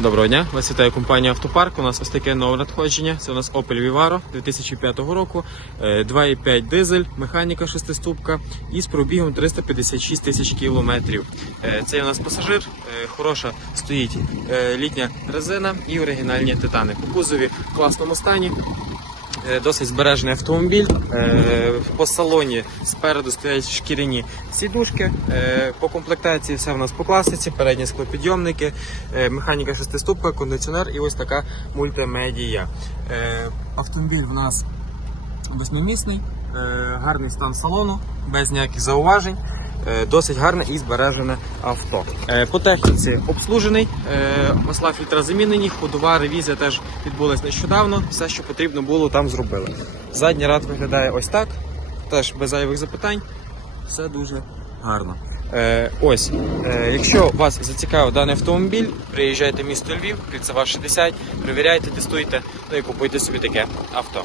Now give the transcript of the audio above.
Доброго дня, вас вітає компанія Автопарк. У нас ось таке нове надходження. Це у нас Opel Vivaro 2005 року, Е, 2,5 дизель, механіка шестиступка і з пробігом 356 тисяч кілометрів. Е, Це у нас пасажир, е, хороша стоїть е, літня резина і оригінальні титани. По кузові в класному стані. Е, Досить збережений автомобіль. Е, По салоні спереду стоять шкіряні сідушки. Е, По комплектації все в нас по класиці, передні склопідйомники, механіка шестиступка, кондиціонер і ось така мультимедія. Автомобіль в нас восьмимісний, гарний стан салону, без ніяких зауважень. Е, Досить гарне і збережене авто. Е, По техніці обслужений, е, масла фільтра замінені, ходова ревізія теж відбулась нещодавно. Все, що потрібно було, там зробили. Задній ряд виглядає ось так, теж без зайвих запитань. Все дуже гарно. Ось, якщо вас зацікавив даний автомобіль, приїжджайте в місто Львів, Кільцева 60, перевіряйте, тестуйте, ну і купуйте собі таке авто.